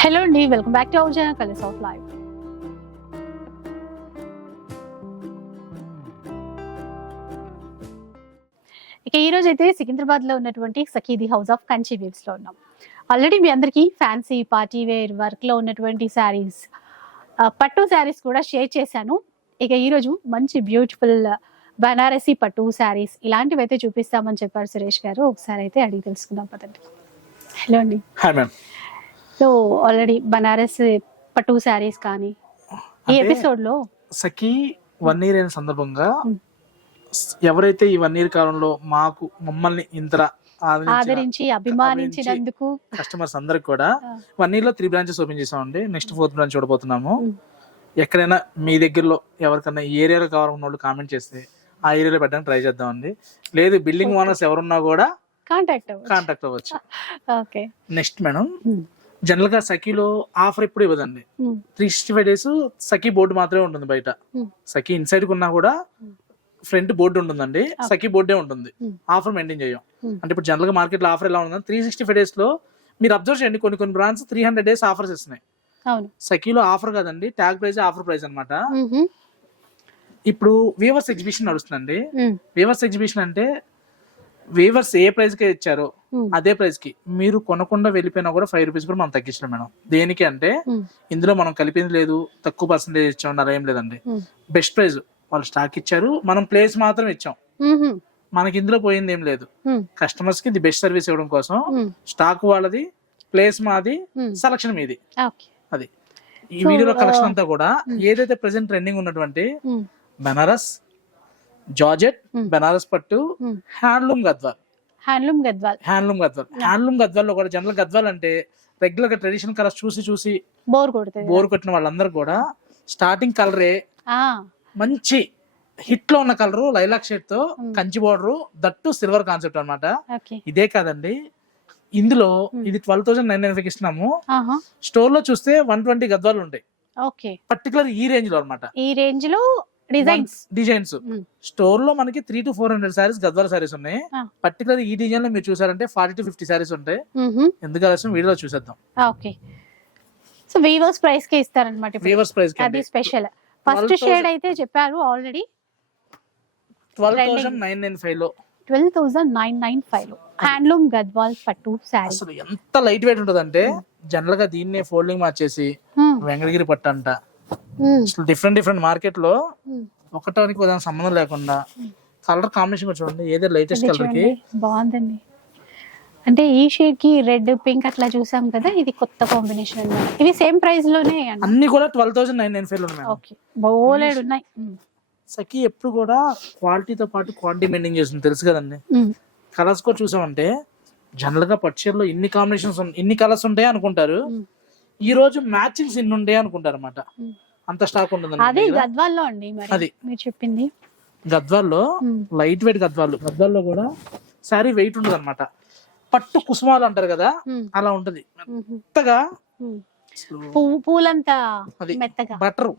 Hello అండి welcome back to our channel of life ఇక ఈ రోజు అయితే సికింద్రాబాద్లో ఉన్నటువంటి సఖీది హౌస్ ఆఫ్ కంచి వేవ్స్లో ఉన్నాం. ఆల్రెడీ మీ అందరికీ ఫ్యాన్సీ పార్టీ వేర్ వర్క్లో ఉన్నటువంటి శారీస్ పట్టు శారీస్ కూడా షేర్ చేశాను. ఇక ఈరోజు మంచి బ్యూటిఫుల్ బనారసి పట్టు శారీస్ ఇలాంటివి అయితే చూపిస్తామని చెప్పారు సురేష్ గారు. ఒకసారి అయితే అడిగి తెలుసుకుందాం పదండి. హలో అండి. Hi ma'am so already Banaras పట్టు శారీస్ కానీ ఈ ఎపిసోడ్లో సఖి వన్ ఇయర్ అయిన సందర్భంగా ఎవరైతే ఈ వన్ ఇయర్ కాలంలో మాకు మమ్మల్ని ఇంత ఆదరించి అభిమానించినందుకు కస్టమర్స్ అందరికి కూడా. వన్ ఇయర్లో త్రీ బ్రాంచెస్ ఓపెన్ చేసామండి నెక్స్ట్ ఫోర్త్ బ్రాంచ్ చూడబోతున్నాము. ఎక్కడైనా మీ దగ్గరలో ఎవరికైనా ఈ ఏరియాలో కావాలన్న వాళ్ళు కామెంట్ చేస్తే ఆ ఏరియాలో పెట్టడానికి ట్రై చేద్దామండి. లేదు బిల్డింగ్ ఓనర్స్ ఎవరున్నా కూడా కాంటాక్ట్ కాంటాక్ట్ అవ్వచ్చు. ఓకే నెక్స్ట్ మేడం జనరల్గా సఖీలో ఆఫర్ ఎప్పుడు ఇవ్వదండి three sixty five days Sakhi board మాత్రమే ఉంటుంది బయట. సఖీ ఇన్సైడ్ కున్నా కూడా. ఫ్రంట్ బోర్డు ఉంటుందండి. సఖీ బోర్డే ఉంటుంది. ఆఫర్ మెయింటైన్ చేయం. అంటే ఇప్పుడు జనరల్గా మార్కెట్లో ఆఫర్ ఎలా ఉందంటే త్రీ సిక్స్టీ ఫైవ్ డేస్లో మీరు అబ్జర్వ్ చేయండి కొన్ని కొన్ని brands three hundred days offers ఇస్తున్నాయి సఖీలో ఆఫర్ కదండి ట్యాగ్ ప్రైస్ ఆఫర్ ప్రైస్ అన్నమాట మ్మ్. ఇప్పుడు వీవర్స్ ఎగ్జిబిషన్ నడుస్తుందండి. వీవర్స్ ఎగ్జిబిషన్ అంటే వీవర్స్ ఏ ప్రైస్కి ఇచ్చారో మ్మ్. అదే ప్రైస్కి మీరు కొనకుండా వెళ్ళిపోయినా కూడా ఫైవ్ రూపీస్ కూడా మనం తగ్గించడం మేడం దేనికి అంటే మ్మ్. ఇందులో మనం కలిపింది లేదు తక్కువ పర్సెంటేజ్ ఇచ్చాం అలా ఏం లేదండి. బెస్ట్ ప్రైస్ వాళ్ళు స్టాక్ ఇచ్చారు మనం ప్లేస్ మాత్రం ఇచ్చాం. మనకి ఇందులో పోయింది ఏం లేదు. కస్టమర్స్కి ఇది బెస్ట్ సర్వీస్ ఇవ్వడం కోసం. స్టాక్ వాళ్ళది ప్లేస్ మాది. సెలక్షన్ మీది అది ఈ వీడియోలో కలెక్షన్ uh, అంతా కూడా. ఏదైతే ప్రెసెంట్ ట్రెండింగ్ ఉన్నటువంటి. బెనారస్ జార్జెట్ మ్మ్. బెనారస్ పట్టు మ్మ్. Handloom Gadwal. Handloom Gadwal. Handloom Gadwal. Handloom గద్వాల్లో కూడా జనరల్ గద్వాల్ అంటే రెగ్యులర్గా ట్రెడిషనల్ కలర్స్ చూసి చూసి బోర్ కొడుతుంది బోర్ కొట్టిన వాళ్ళందరూ కూడా స్టార్టింగ్ కలరే మంచి హిట్లో ఉన్న కలర్ లైలాక్ షేడ్తో Hmm. కంచి బోర్డర్ దట్టు సిల్వర్ కాన్సెప్ట్ అన్నమాట. ఓకే ఇదే కాదండి. ఇందులో Hmm. ఇది ట్వెల్వ్ థౌసండ్ నైన్ నైన్ ఇస్తున్నాము. స్టోర్లో చూస్తే వన్ ట్వంటీ గద్వాలు ఉంటాయి. ఓకే పర్టికులర్ ఈ రేంజ్లో అనమాట ఈ రేంజ్లో డిజైన్స్ డిజైన్స్. స్టోర్లో మనకి three to four hundred saris Gadwal saris ఉన్నాయి. పర్టికులర్ ఈ డిజైన్లో మీరు చూసారంటే ఫార్టీ టు ఫిఫ్టీ సారీస్ ఉంటాయి. ఎందుకు ఆలస్యం వీడియోలో చూసేద్దాం. ఓకే. సో వీవర్స్ ప్రైస్ కే ఇస్తారనమాట. వీవర్స్ ప్రైస్ అది స్పెషల్ ఫస్ట్ 12,000 షేడ్ అయితే చెప్పారు already twelve. Thousand nine nine ఫైవ్లో. ట్వెల్వ్ థౌసండ్ నైన్ నైన్ ఫైవ్లో. హ్యాండ్లూమ్ గద్వాల్ పట్టు శారీ అసలు ఎంత లైట్ వెయిట్ ఉంటదంటే జనరల్గా దీన్నే ఫోల్డింగ్ మార్చేసి వెంకటగిరి పట్టు అంట. డిఫరెంట్ డిఫరెంట్ మార్కెట్లో ఒకటానికి దానికి సంబంధం లేకుండా కలర్ కాంబినేషన్ కూడా చూడండి ఏదో లేటెస్ట్ కలర్కి? బాగుందండి. అంటే ఈ షేడ్కి రెడ్ పింక్ అట్లా చూసాం కదా ఇది కొత్త కాంబినేషన్ అన్నమాట. ఇవి సేమ్ ప్రైస్లోనే అన్న కూడా ట్వెల్వ్ థౌసండ్ నైన్ నైన్ ఫైవ్లో ఉన్నాయి ఓకే బోలెడు ఉన్నాయి. సఖి ఎప్పుడు కూడా క్వాలిటీతో పాటు క్వాంటిటీ మెయింటైన్ చేస్తుంది తెలుసు కదండి. కలర్స్ కూడా చూసామంటే జనరల్గా పట్టుచీరలో ఇన్ని కాంబినేషన్స్ ఇన్ని కలర్స్ ఉంటాయి అనుకుంటారు. ఈ రోజు మ్యాచింగ్స్ ఇన్ని ఉంటాయి అనుకుంటారు అనమాట. అంత స్టాక్ అది ఉంటుంది గద్వాల్లో అండి మరి అది. మీరు చెప్పింది గద్వాల్లో. లైట్ వెయిట్ గద్వాలు గద్వాల్లో కూడా శారీ వెయిట్ ఉండదు అనమాట పట్టు కుసుమాలు అంటారు కదా. అలా ఉంటది. మెత్తగా పువ్వు పూలంతా అది మెత్తగా బటర్.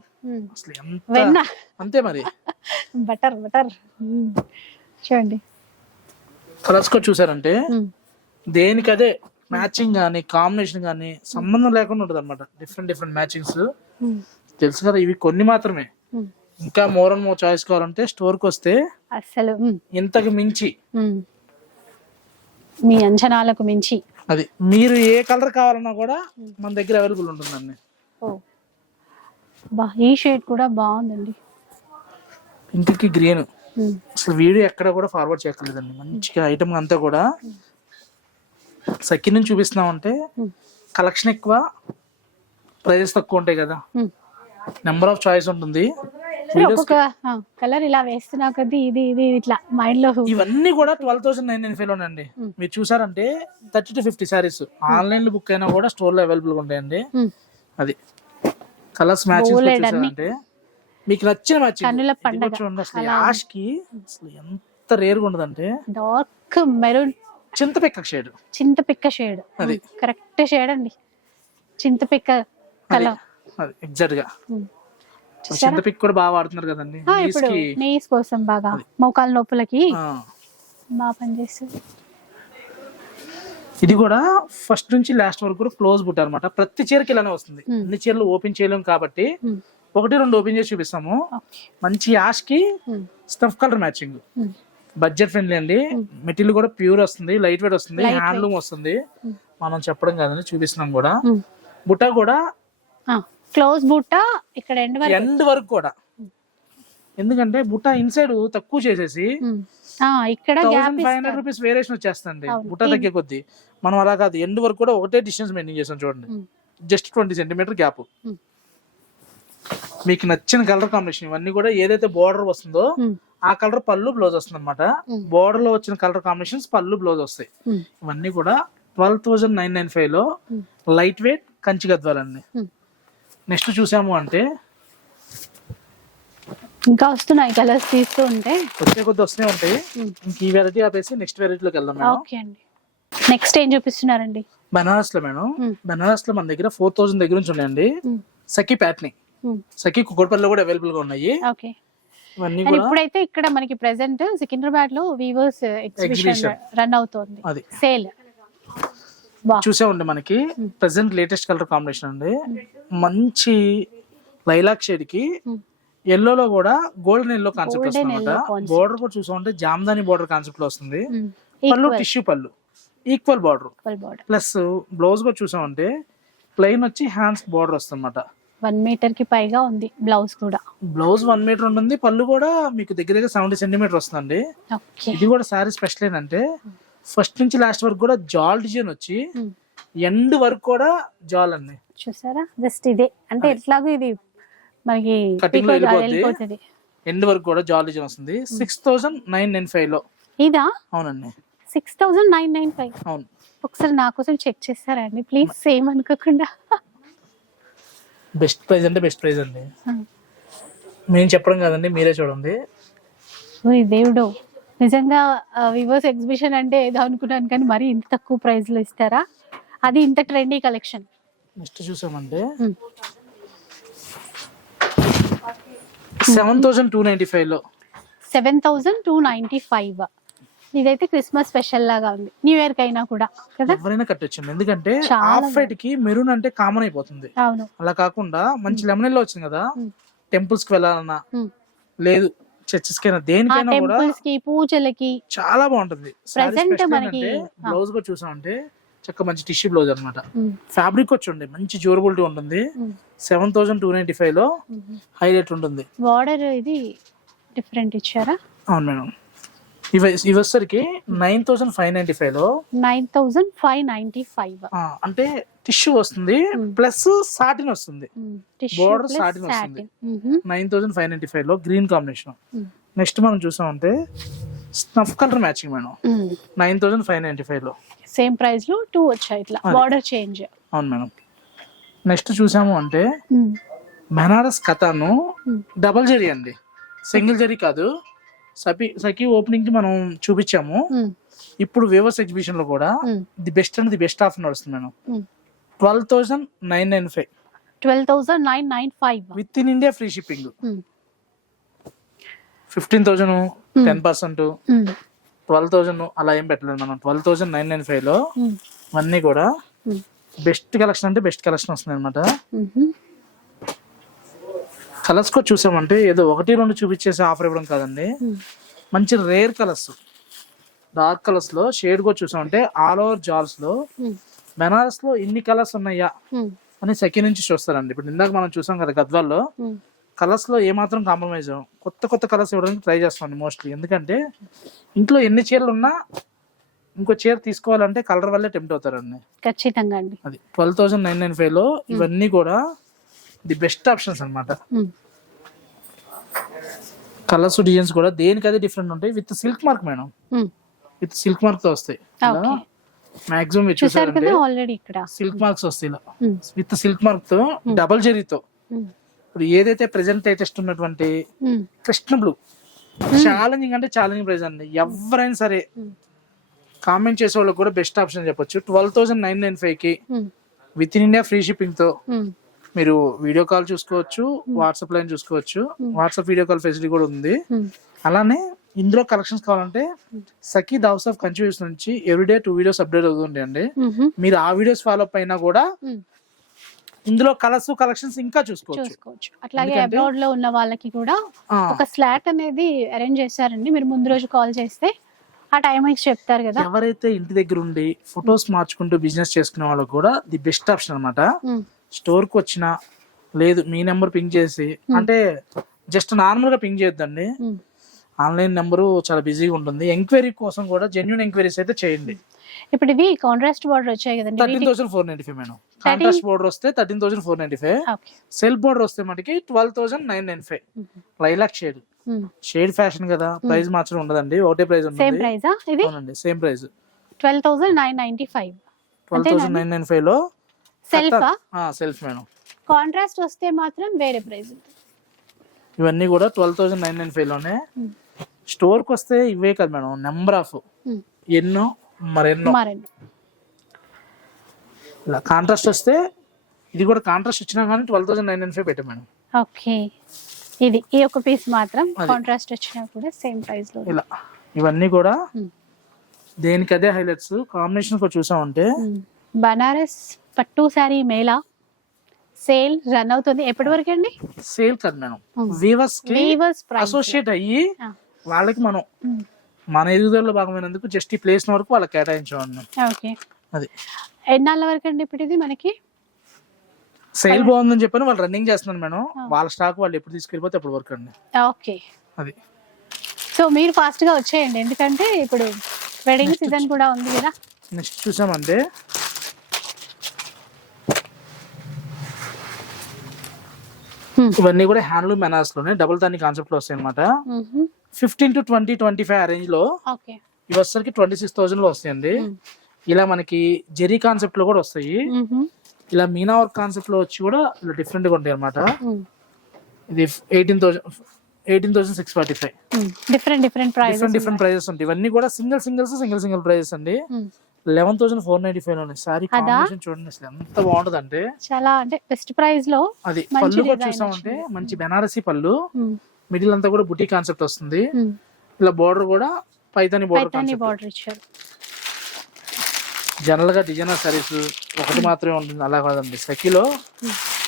అసలు ఎంత వెన్న అంతే మరి బటర్ బటర్. చూడండి కలర్స్ కూడా చూసారంటే ఉమ్. దేనికి అదే మ్యాచింగ్ కానీ కాంబినేషన్ కానీ సంబంధం లేకుండా ఉంటుంది అనమాట డిఫరెంట్ డిఫరెంట్ మ్యాచింగ్స్. తెలుసు కదా ఇవి కొన్ని మాత్రమే. ఇంకా మోర్ అండ్ మోర్ చాయిస్ కావాలంటే స్టోర్కి వస్తే అస్సలు ఉమ్. ఇంతకు మించి. మీ అంచనాలకు మించి అది మీరు ఏ కలర్ కావాలన్నా కూడా మన దగ్గర అవైలబుల్ ఉంటుందండి ఈ షేడ్ కూడా బాగుందండి ఇంటికి గ్రీన్. అసలు వీడియో ఎక్కడ కూడా ఫార్వర్డ్ చేయక్కర్లేదండి మంచిగా ఐటమ్ అంతా కూడా సెకండ్ నుంచి చూపిస్తున్నామంటే ఉమ్. కలెక్షన్ ఎక్కువ ప్రైజెస్ తక్కువ ఉంటాయి కదా. నెంబర్ ఆఫ్ చాయిస్ ఉంటుంది. ఒక్కొక్క కలర్ ఇలా వేస్తున్నా కొద్దీ ఇది ఇది ఇట్లా మైండ్లో ఇవన్నీ కూడా twelve thousand nine nine five Hmm. మీరు చూసారంటే థర్టీ టు ఫిఫ్టీ సారీస్ ఆన్లైన్లో బుక్ అయినా కూడా స్టోర్లో అవైలబుల్గా ఉంటాయండి. అది. కలర్స్ మ్యాచింగ్ బోలెడన్ని. చూసారంటే మీకు నచ్చిన మ్యాచింగ్. చూడండి అసలు. యాష్కి అసలు ఎంత రేర్గా ఉండదంటే? డార్క్ మెరూన్ చింతపిక్క షేడ్ చింతపిక్క షేడ్ అది. కరెక్ట్ షేడ్ అండి. చింతపిక్క కలర్. ఎగ్జాక్ట్గా. చూసారా చింతపిక్క కూడా బాగా వాడుతున్నారు కదండి. ఇప్పుడు కోసం బాగా మోకాల నొప్పులకి బాగా పనిచేస్తుంది. ఇది కూడా ఫస్ట్ నుంచి లాస్ట్ వరకు కూడా క్లోజ్ బుట్ట అనమాట ప్రతి చీరకి ఇలానే వస్తుంది. అన్ని చీరలు ఓపెన్ చేయలేము కాబట్టి. ఒకటి రెండు ఓపెన్ చేసి చూపిస్తాము. మంచి Yaskhi stuff colour matching. Budget friendly అండి. మెటీరియల్ కూడా ప్యూర్ వస్తుంది లైట్ వెయిట్ వస్తుంది. హ్యాండ్లూమ్ వస్తుంది. మనం చెప్పడం కాదండి చూపిస్తున్నాం కూడా. బుట్ట కూడా క్లోజ్ బుట్ట ఇక్కడ ఎండ్ వరకు ఎండ్ వరకు కూడా ఎందుకంటే బుట్ట ఇన్సైడ్ తక్కువ చేసేసి ఇక్కడ ఫైవ్ హండ్రెడ్ రూపీస్ వేరియేషన్ వచ్చేస్తుంది. బుట్ట తగ్గే కొద్దీ మనం అలా కాదు ఎండ్ వరకు కూడా ఒకటే డిస్టెన్స్ మెయింటైన్ చేసాం చూడండి. Just twenty centimetre gap. మీకు నచ్చిన కలర్ కాంబినేషన్ ఇవన్నీ కూడా ఏదైతే బోర్డర్ వస్తుందో. ఆ కలర్ పళ్ళు బ్లౌజ్ వస్తుంది అనమాట. బోర్డర్లో వచ్చిన కలర్ కాంబినేషన్స్ పళ్ళు బ్లౌజ్ వస్తాయి. ఇవన్నీ కూడా ట్వెల్వ్ థౌసండ్ నైన్ నైన్ ఫైవ్లో. లైట్ వెయిట్ కంచి గద్వాలండి ఉమ్. నెక్స్ట్ చూసాము అంటే ఇంకా వస్తున్నాయి కలర్స్ తీస్తూ ఉంటే వచ్చే కొద్ది వస్తూనే ఉంటాయి. ఇంక ఈ వెరైటీ ఆపేసి నెక్స్ట్ వెరైటీలోకి వెళ్దాం ఓకే అండి. నెక్స్ట్ ఏం చూపిస్తున్నారండి? బనారస్లో మేడం. బనారస్లో మన దగ్గర ఫోర్ థౌసండ్ దగ్గర నుంచి ఉన్నాయండి. సఖీ ప్యాట్ని. సఖీ కుక్కడపల్లిలో కూడా అవైలబుల్గా ఉన్నాయి. ఓకే. అండ్ ఇప్పుడైతే ఇక్కడ మనకి ప్రెసెంట్ సికింద్రాబాద్లో వీవర్స్ ఎగ్జిబిషన్. రన్ అవుతోంది. సేల్ బా. చూసామండి మనకి. ప్రెసెంట్ లేటెస్ట్ కలర్ కాంబినేషన్ అండి. మంచి లైలాక్ షేడ్కి. ఎల్లోలో కూడా గోల్డెన్ ఎల్లో కాన్సెప్ట్ వస్తుంది. బోర్డర్ కూడా చూసామంటే జామ్దాని బోర్డర్ కాన్సెప్ట్లో వస్తుంది. పళ్ళు టిష్యూ పళ్ళు. ఈక్వల్ బార్డర్ ప్లస్ బ్లౌజ్ కూడా చూసామంటే ప్లెయిన్ వచ్చి హ్యాండ్స్ బార్డర్ వస్తుంది వన్ మీటర్కి పైగా ఉంది బ్లౌజ్ కూడా. బ్లౌజ్ వన్ మీటర్ ఉంటుంది. పళ్ళు కూడా మీకు దగ్గర దగ్గర సెవెంటీ సెంటీమీటర్ వస్తుందండి ఇది కూడా సారీ స్పెషల్ ఏంటంటే ఫస్ట్ నుంచి లాస్ట్ వరకు కూడా జాల్ డిజైన్ వచ్చి ఉమ్. ఎండ్ వరకు కూడా జాల్ అండి చూసారా? జస్ట్ ఇదే. అంటే ఎట్లాగో ఇది మనకి Cutting లో. వెళ్ళిపోతుంది. ఎండ్ వరకు కూడా జాల్ డిజైన్ వస్తుంది. సిక్స్ థౌసండ్ నైన్ నైన్ ఫైవ్లో. ఇదా? అవునండి six thousand nine nine five అవును. ఒకసారి నా కోసం చెక్ చేస్తారా అండి? ప్లీజ్ సేమ్ అనుకోకుండా. బెస్ట్ ప్రైస్ అంటే బెస్ట్ ప్రైస్ అండి. మేము చెప్పడం కాదండి మీరే చూడండి. దేవుడు. నిజంగా వివోస్ ఎగ్జిబిషన్ అంటే ఏదో అనుకున్నాను కానీ మరి ఇంత తక్కువ ప్రైస్లో ఇస్తారా? అది ఇంత ట్రెండీ కలెక్షన్ నెక్స్ట్ చూసామంటే. సెవెన్ థౌసండ్ టూ నైన్టీ ఫైవ్లో. Seven thousand two ninety five ఇదైతే క్రిస్మస్ స్పెషల్ లాగా ఉంది. న్యూ ఇయర్ కైనా కూడా కదా? ఎవరైనా కట్టొచ్చండి ఎందుకంటే ఆఫ్ వైట్కి మెరూన్ అంటే కామన్ అయిపోతుంది. అవును. అలా కాకుండా మంచి లెమన్ ఎల్లో వచ్చింది కదా. టెంపుల్స్కి వెళ్ళాలన్నా. లేదు. చర్చెస్ కైనా దేనికైనా కూడా టెంపుల్స్కి పూజలకి చాలా బాగుంటుంది. Present మనకి- బ్లౌజ్ కూడా చూసామంటే చక్క మంచి టిష్యూ బ్లౌజ్ అనమాట ఫ్యాబ్రిక్ వచ్చి మంచి డ్యూరబిలిటీ ఉంటుంది. సెవెన్ థౌసండ్ టూ నైన్టీ ఫైవ్లో. హైలైట్ ఉంటుంది. బార్డర్ ఇది డిఫరెంట్ ఇచ్చారా? అవును మేడం. ఇవి ఇవి నైన్ థౌసండ్ ఫైవ్ నైన్టీ ఫైవ్లో nine thousand five ninety five. అంటే టిష్యూ వస్తుంది. ప్లస్ సాటిన్ వస్తుంది. Border satin వస్తుంది. నైన్ థౌసండ్ ఫైవ్ నైన్టీ ఫైవ్లో గ్రీన్ కాంబినేషన్. నెక్స్ట్ మనం చూసామంటే snuff colour matching madam. Nine thousand five ninety ఫైవ్లో. సేమ్ ప్రైస్లో టూ వచ్చాయి ఇట్లా. బార్డర్ చేంజ్ అవును మేడం. నెక్స్ట్ చూసాము అంటే బెనారస్ కథను డబల్ జరీ అండి. సింగిల్ జరీ కాదు. సపి సఖీ ఓపెనింగ్కి మనం చూపించాము. ఇప్పుడు వేవర్స్ ఎగ్జిబిషన్లో కూడా the best and the best of నడుస్తుంది madam. Twelve thousand nine nine five. Twelve thousand nine nine five. Within India free shipping. Fifteen thousand ten percent. Twelve thousand అలా ఏం పెట్టలేదు మనం ట్వెల్వ్ థౌసండ్ నైన్ నైన్ ఫైవ్లో అన్నీ కూడా best collection అంటే best collection వస్తుంది అనమాట కలర్స్ కూడా చూసామంటే ఏదో ఒకటి రెండు చూపించేసి ఆఫర్ ఇవ్వడం కాదండి. మంచి రేర్ కలర్స్. డార్క్ కలర్స్లో షేడ్ కూడా చూసామంటే ఆల్ ఓవర్ జాల్స్లో బెనారస్లో ఇన్ని కలర్స్ ఉన్నాయా అని సెకండ్ నుంచి చూస్తారండి. ఇప్పుడు ఇందాక మనం చూసాం కదా గద్వాల్లో కలర్స్లో ఏమాత్రం కాంప్రమైజ్. కొత్త కొత్త కలర్స్ ఇవ్వడానికి ట్రై చేస్తామండి మోస్ట్లీ. ఎందుకంటే ఇంట్లో ఎన్ని చీరలు ఉన్నా ఇంకో చీర తీసుకోవాలంటే కలర్ వల్లే టెంప్ట్ అవుతారండి. ఖచ్చితంగా అండి. అది ట్వెల్వ్ థౌసండ్ నైన్ నైన్ ఫైవ్లో ఇవన్నీ కూడా ది బెస్ట్ ఆప్షన్స్ అన్నమాట Mm. కలర్స్ డిజైన్స్ కూడా దేనికదే డిఫరెంట్ ఉంటాయి with silk mark madam. With silk మార్క్తో వస్తాయి. మాక్సిమం చూసారంటే ఆల్రెడీ ఇక్కడ సిల్క్ మార్క్స్ వస్తాయి ఇలా. విత్ సిల్క్ మార్క్తో డబల్ జెరీతో. ఇప్పుడు ఏదైతే ప్రెసెంట్ లేటెస్ట్ ఉన్నటువంటి. కృష్ణ బ్లూ ఛాలెంజింగ్ అంటే ఛాలెంజింగ్ ప్రైస్ అండి ఎవరైనా సరే. కామెంట్ చేసే వాళ్ళకి కూడా బెస్ట్ ఆప్షన్ చెప్పొచ్చు ట్వెల్వ్ థౌసండ్ నైన్ నైన్ ఫైవ్కి. విత్ ఇన్ ఇండియా ఫ్రీ షిప్పింగ్తో. మీరు వీడియో కాల్ చూసుకోవచ్చు వాట్సాప్ లైన్ చూసుకోవచ్చు. వాట్సాప్ వీడియో కాల్ ఫెసిలిటీ కూడా ఉంది. Mm. అలానే ఇందులో కలెక్షన్స్ కావాలంటే సఖీ హౌస్ ఆఫ్ కన్ఫ్యూజ్ నుంచి ఎవ్రీడే టూ వీడియోస్ అప్డేట్ అవుతుంటాయండి మ్మ్. మీరు ఆ వీడియోస్ ఫాలో అప్ అయినా కూడా. ఇందులో కలర్స్ కలెక్షన్స్ ఇంకా చూసుకోవచ్చు. అట్లాగే అబ్రాడ్లో ఉన్న వాళ్ళకి కూడా ఒక స్లాట్ అనేది అరేంజ్ చేశారండి. మీరు ముందు రోజు కాల్ చేస్తే ఆ టైమింగ్స్ చెప్తారు కదా. ఎవరైతే ఇంటి దగ్గర ఉండి ఫొటోస్ మార్చుకుంటూ బిజినెస్ చేసుకునే వాళ్ళకి కూడా ది బెస్ట్ ఆప్షన్ అనమాట స్టోర్కి వచ్చినా లేదు మీ నెంబర్ పింక్ చేసి అంటే జస్ట్ నార్మల్గా పింక్ చేయొద్దండి. మ్మ్. ఆన్లైన్ నెంబరు చాలా బిజీగా ఉంటుంది. ఎంక్వైరీ కోసం కూడా జెన్యున్ ఎంక్వైరీస్ అయితే చేయండి. ఇప్పుడు ఇవి కాంట్రాస్ట్ బార్డర్ వచ్చాయి కదండి. Thirteen thousand four ninety five madam. Contrast border వస్తే thirteen thousand four ninety five. Self border వస్తే మనకి twelve thousand nine nine five. Lilac shade. Shade fashion కదా ప్రైస్ మార్చడం ఉండదండి. ఒకటే ప్రైస్ సేమ్ ప్రైజా ఇది? అవునండి same price twelve thousand nine ninety five. Twelve thousand nine nine ఫైవ్లో సెల్ఫా సెల్ఫ్ మేడం. కాంట్రాస్ట్ వస్తే మాత్రం వేరే ప్రైస్ ఇవన్నీ కూడా ట్వెల్వ్ థౌసండ్ నైన్ నైన్ ఫైవ్లోనే. మ్మ్. స్టోర్కి వస్తే ఇవే కదా మేడం. నెంబర్ ఆఫ్ మ్మ్. ఎన్నో మరెన్నో. ఇలా కాంట్రాస్ట్ వస్తే ఇది కూడా కాంట్రాస్ట్ వచ్చినా కానీ twelve thousand nine nine five పెట్టాం మేడం. ఓకే. ఇది ఈ ఒక పీస్ మాత్రం. కాంట్రాస్ట్ వచ్చినా కూడా సేమ్ ప్రైస్లో ఇలా. ఇవన్నీ కూడా. దేనికి అదే హైలైట్స్ కాంబినేషన్ కూడా చూసామంటే మ్మ్. బనారస్ పట్టు శారీ మేళా. సేల్ రన్ అవుతుంది. ఎప్పటి వరకు అండి సేల్ కదా మేడం. వీవర్స్ వీవర్స్ అసోసియేట్ అయ్యి వాళ్ళకి మనం మన ఎదుగుదలలో భాగమైనందుకు జస్ట్ ఈ ప్లేస్ వరకు వాళ్ళకి కేటాయించామండి ఓకే. అది. ఎన్నాళ్ళ వరకు అండి ఇప్పుడు ఇది మనకి? సేల్ బాగుందని చెప్పని వాళ్ళు రన్నింగ్ చేస్తున్నారు మేడం. వాళ్ళ స్టాక్ వాళ్ళు ఎప్పుడు తీసుకెళ్ళిపోతే అప్పుడు వర్క్ అండి. ఓకే. అది. సో మీరు ఫాస్ట్గా వచ్చేయండి. ఎందుకంటే ఇప్పుడు వెడ్డింగ్ సీజన్ కూడా ఉంది కదా. నెక్స్ట్ చూసామంటే ఇవన్నీ కూడా హ్యాండ్లూమ్ మెనాస్లోనే డబుల్ దాని కాన్సెప్ట్లో వస్తాయి అనమాట fifteen to twenty twenty five రేంజ్లో ఇవి వచ్చేసరికి ట్వంటీ సిక్స్ థౌసండ్లో వస్తాయండి ఇలా మనకి జెరీ కాన్సెప్ట్లో కూడా వస్తాయి. ఇలా మీనా వర్క్ కాన్సెప్ట్లో వచ్చి కూడా ఇలా డిఫరెంట్గా ఉంటాయి అనమాట ఇది eighteen thousand eighteen thousand six forty five. Different different price different different prices ఉంటాయి. ఇవన్నీ కూడా single singles single single prices అండి. లెవెన్ థౌసండ్ ఫోర్ నైన్టీ ఫైవ్లోనే. సారీ? కాంబినేషన్ చూడండి అసలు ఎంత బాగుంటది అంటే చాలా అంటే బెస్ట్ ప్రైస్లో అది పళ్ళు కూడా చూసామంటే మంచి బెనారసి పళ్ళు. మిడిల్ అంతా కూడా బుటీ కాన్సెప్ట్ వస్తుంది. ఇలా బోర్డర్ కూడా పైతాని బోర్డర్ బార్డర్ ఇచ్చారు. జనరల్గా డిజైనర్ సారీస్ ఒకటి మాత్రమే ఉంటుంది. అలా కాదండి. సఖీలో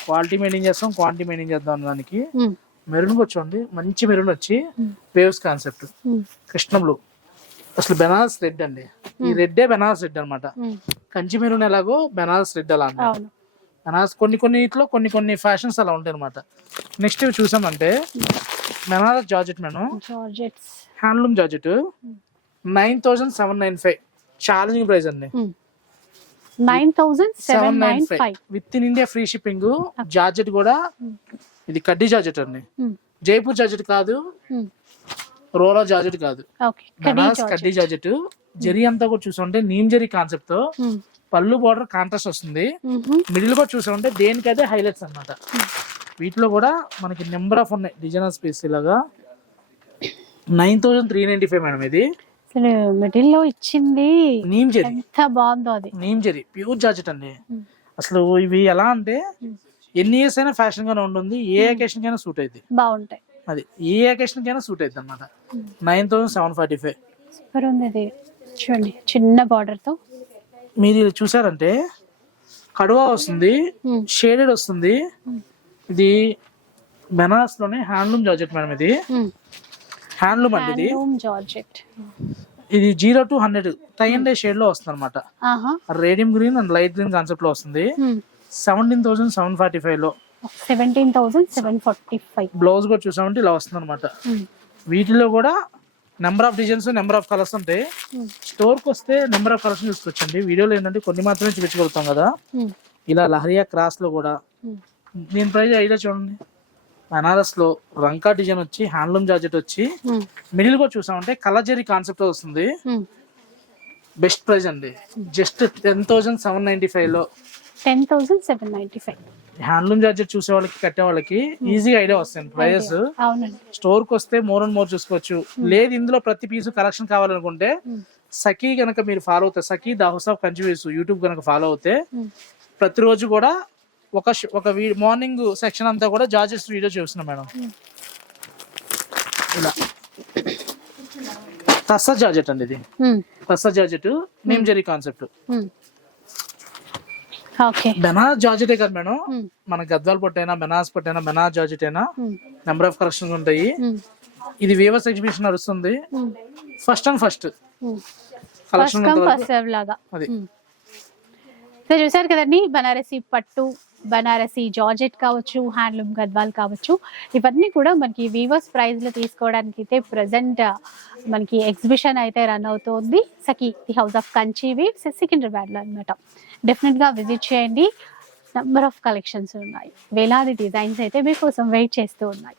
క్వాలిటీ మెయింటైన్ చేస్తాం క్వాంటిటీ మెయింటైన్ చేద్దాం దానికి మెరూన్ వచ్చండి మంచి మెరూన్ వచ్చి. వేవ్స్ కాన్సెప్ట్ కృష్ణ బ్లూ అసలు బెనారస్ రెడ్ అండి. ఈ రెడ్డే బెనారస్ రెడ్ అన్నమాట. ఉమ్. కంచి మెరూన్ ఎలాగో బెనారస్ రెడ్ అలా బెనారస్ కొన్ని కొన్నిట్లో కొన్ని కొన్ని ఫ్యాషన్స్ అలా ఉంటాయి అనమాట నెక్స్ట్ ఇవి చూసామంటే Banaras georgette madam. Handloom georgette. Nine thousand seven nine five. Challenging price అండి. Nine thousand seven nine five. Within India free shipping georgette కూడా ఇది కడ్డీ జార్జెట్ అండి. జైపూర్ జార్జెట్ కాదు. రోలర్ జార్జెట్ కాదు. కడ్డీ జార్జెట్. జరీ అంతా కూడా చూసుకుంటే నీమ్ జరీ కాన్సెప్ట్తో పళ్ళు బార్డర్ కాంట్రాస్ట్ వస్తుంది. మిడిల్ కూడా చూసామంటే దేనికైతే హైలైట్స్ అన్నమాట. వీటిలో కూడా మనకి నెంబర్ ఆఫ్ ఉన్నాయి. డిజైనర్ స్పేస్ ఇలాగా. Nine thousand three ninety five madam ఇది. అసలు మిడిల్లో ఇచ్చింది నీమ్ జరీ. ఎంత బాగుందో అది. నీమ్ జరీ. ప్యూర్ జార్జెట్ అండి. అసలు ఇవి ఎలా అంటే ఎన్ని ఇయర్స్ అయినా ఫ్యాషన్ గానే ఉంటుంది. ఏ అకేషన్ కైనా సూట్ అయింది బాగుంటాయి. అది. ఏ అకేషన్ కైనా సూట్ అయింది అనమాట nine thousand seven forty five super ఉంది చూడండి చిన్న బార్డర్తో. మీరు ఇది చూసారంటే కడువా వస్తుంది. షేడెడ్ వస్తుంది. ఇది బెనారస్లోనే హ్యాండ్లూమ్ జార్జెట్ మేడం ఇది. హ్యాండ్లూమ్ అండి ఇది. జార్జెట్. ఇది zero to hundred tie and షేడ్లో వస్తుంది అనమాట radium green and light green కాన్సెప్ట్లో వస్తుంది. సెవెంటీన్ థౌసండ్ సెవెన్ ఫార్టీ ఫైవ్లో. Seventeen thousand seven forty five blouse కూడా చూసామంటే ఇలా వస్తుంది అనమాట వీటిలో కూడా number of designs number of colours ఉంటాయి స్టోర్కి వస్తే నెంబర్ ఆఫ్ కలర్స్ చూసుకోవచ్చండి. వీడియోలో ఏంటంటే కొన్ని మాత్రమే చూపించగలుగుతాం కదా. ఇలా లహరియా క్రాస్లో కూడా దీని ప్రైస్ ఐడియా చూడండి. బనారస్లో రంకా డిజైన్ వచ్చి హ్యాండ్లూమ్ జార్జెట్ వచ్చి మిడిల్ కూడా చూసామంటే కలజరీ కాన్సెప్ట్ వస్తుంది. బెస్ట్ ప్రైస్ అండి. Just ten thousand seven ninety ఫైవ్లో ten thousand seven ninety five. Handloom georgette చూసే వాళ్ళకి కట్టే వాళ్ళకి ఈజీగా ఐడియా వస్తుంది. ప్రైజెస్ స్టోర్కి వస్తే మోర్ అండ్ మోర్ చూసుకోవచ్చు. లేదు ఇందులో ప్రతి పీసు కలెక్షన్ కావాలనుకుంటే సఖీ గనక మీరు ఫాలో అవుతే సఖీ ద హౌస్ ఆఫ్ కన్జ్యూస్ యూట్యూబ్ గనక ఫాలో అవుతే ప్రతిరోజు కూడా ఒక ఒక మార్నింగ్ సెక్షన్ అంతా కూడా జార్జెస్ వీడియో చూస్తున్నాం మేడం. ఇలా. కస్సా జార్జెట్ అండి ఇది. కస్సా georgette name zari concept. Banaras జార్జెటే కాదు మేడం. మన గద్వాల పట్టైనా బెనారస్ పట్టైనా బెనారస్ జార్జెట్ అయినా నెంబర్ ఆఫ్ కలెక్షన్స్ ఉంటాయి. ఇది వీవర్స్ ఎగ్జిబిషన్ నడుస్తుంది. ఫస్ట్ అండ్ ఫస్ట్ కలెక్షన్ అది. సో చూసారు కదండి బనారసి పట్టు బనారసి జార్జెట్ కావచ్చు హ్యాండ్లూమ్ గద్వాల్ కావచ్చు ఇవన్నీ కూడా మనకి వీవర్స్ ప్రైజ్లో తీసుకోవడానికి అయితే ప్రజెంట్ మనకి ఎగ్జిబిషన్ అయితే రన్ అవుతుంది. Sakhi the house of Kanchi weaves సికింద్రాబాద్లో అనమాట డెఫినెట్గా విజిట్ చేయండి. నెంబర్ ఆఫ్ కలెక్షన్స్ ఉన్నాయి. వేలాది డిజైన్స్ అయితే మీకోసం వెయిట్ చేస్తూ ఉన్నాయి.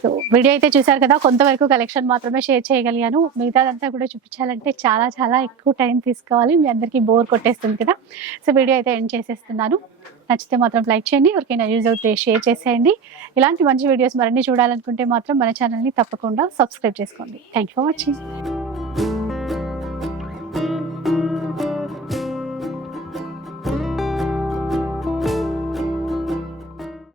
సో వీడియో అయితే చూసారు కదా కొంతవరకు కలెక్షన్ మాత్రమే షేర్ చేయగలిగాను. మిగతాదంతా కూడా చూపించాలంటే చాలా చాలా ఎక్కువ టైం తీసుకోవాలి. మీ అందరికీ బోర్ కొట్టేస్తుంది కదా. సో వీడియో అయితే ఎండ్ చేసేస్తున్నాను. నచ్చితే మాత్రం లైక్ చేయండి. ఎవరికైనా యూజ్ అవుతే షేర్ చేసేయండి. ఇలాంటి మంచి వీడియోస్ మరిన్ని చూడాలనుకుంటే మాత్రం మన ఛానల్ని తప్పకుండా సబ్స్క్రైబ్ చేసుకోండి. Thank you for watching